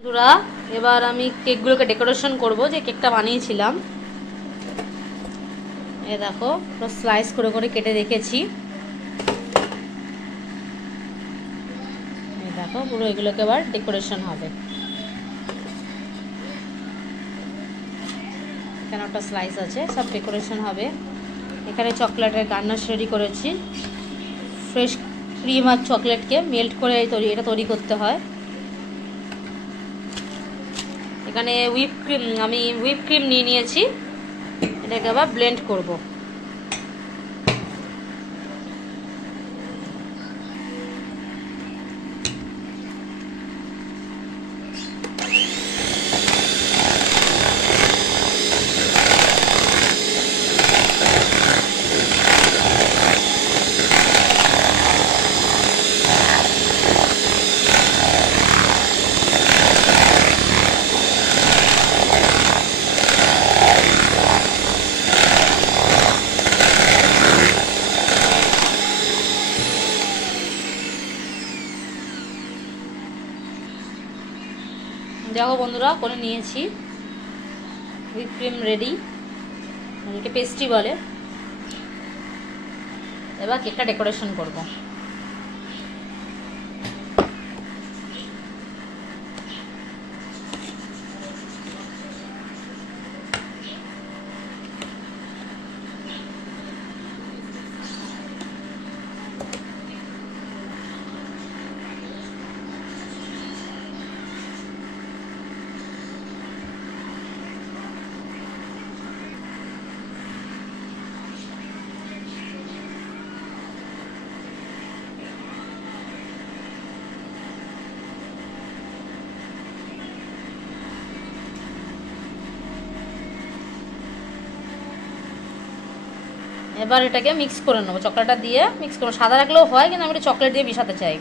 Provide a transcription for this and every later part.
বন্ধুরা, এবার আমি কেকগুলোকে ডেকোরেশন করব। যে কেকটা বানিয়েছিলাম এই দেখো, পুরো স্লাইস করে করে কেটে রেখেছি। এই দেখো, পুরো এগুলোকে এবার ডেকোরেশন হবে। এখানে একটা স্লাইস আছে, সব ডেকোরেশন হবে। এখানে চকলেটের গার্নাশ রেডি করেছি। ফ্রেশ ক্রিম আর চকলেটকে মেল্ট করে এটা তৈরি করতে হয়। এখানে আমি হুইপ ক্রিম নিয়ে নিয়েছি, এটাকে আবার ব্লেন্ড করব। দেখো বন্ধুরা, করে নিয়েছি। হুইপ ক্রিম রেডি, এটাকে পেস্ট্রি বলে। এবার কেকটা ডেকোরেশন করব। এবার এটাকে মিক্স করে নেবো, চকলেটটা দিয়ে মিক্স করবো। সাদা রাখলেও হয়, কিন্তু আমি এটা চকলেট দিয়ে মিশাতে চাই।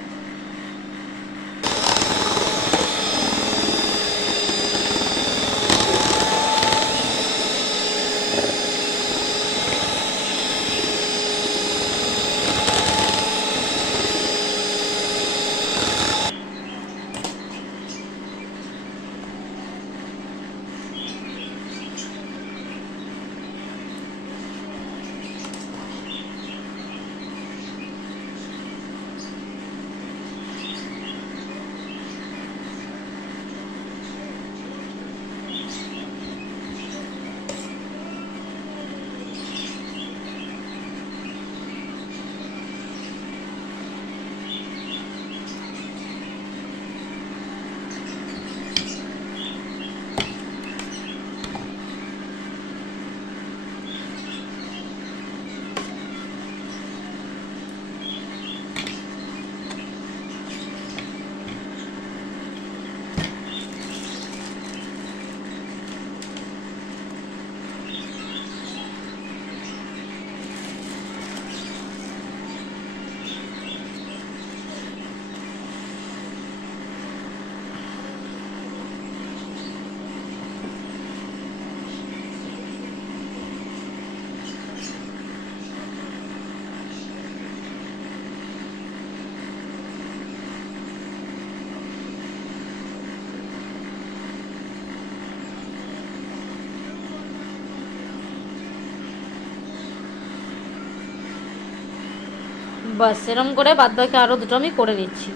বাস এরকম করে বাদ বাকি আরও দুটো আমি করে নিচ্ছি।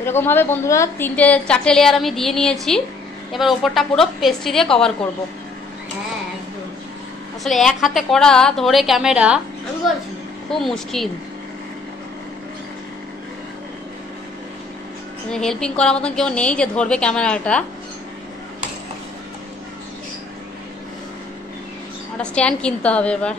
এরকমভাবে বন্ধুরা 4টে লেয়ার আমি দিয়ে নিয়েছি। এবার ওপরটা পুরো পেস্ট্রি দিয়ে কভার করব। আসলে এক হাতে করা ধরে ক্যামেরা খুব মুশকিল, হেল্পিং করার মতন কেউ নেই যে ধরবে ক্যামেরাটা। একটা স্ট্যান্ড কিনতে হবে। এবার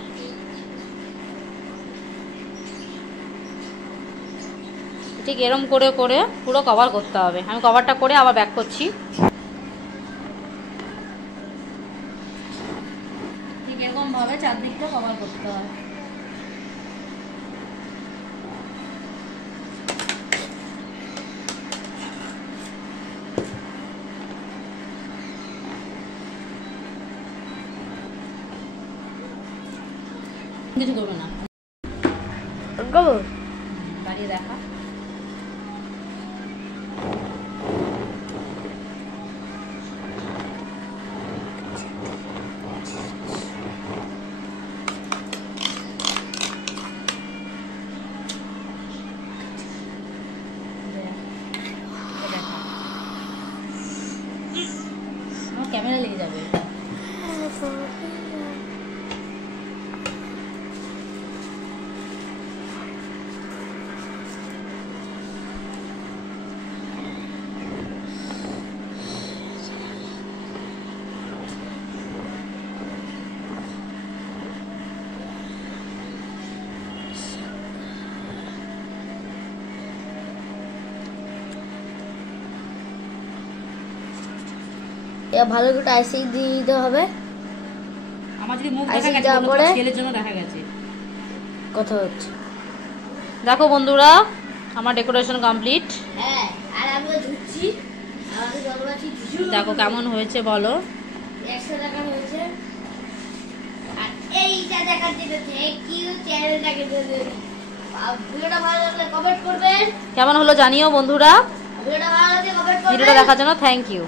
ঠিক এরম করে করে পুরো কভার করতে হবে। আমি কভারটা করে আবার ব্যাক করছি। ঠিক এরকমভাবে চারদিকটা কভার করতে হয়। কিছু করবে না, দাঁড়িয়ে দেখা। ক্যামেরা লেগে যাবে। এবার ভালো করে আইসিং দিয়ে দিতে হবে। আমার যদি মুখ দেখা গেছে ওটা ছেলের জন্য দেখা গেছে। কথা হচ্ছে, দেখো বন্ধুরা আমার ডেকোরেশন কমপ্লিট। হ্যাঁ আর আমিও ধুচ্ছি, আমাদের জলবাচি দেখো কেমন হয়েছে বলো। 100 টাকা হয়েছে। আর এইটা দেখার জন্য থ্যাংক ইউ চ্যানেলটাকে দেবেন। ভিডিওটা ভালো লাগলে কমেন্ট করবেন। কেমন হলো জানিও বন্ধুরা। ভিডিওটা ভালো লাগলে কমেন্ট করবেন। ভিডিওটা দেখার জন্য থ্যাংক ইউ।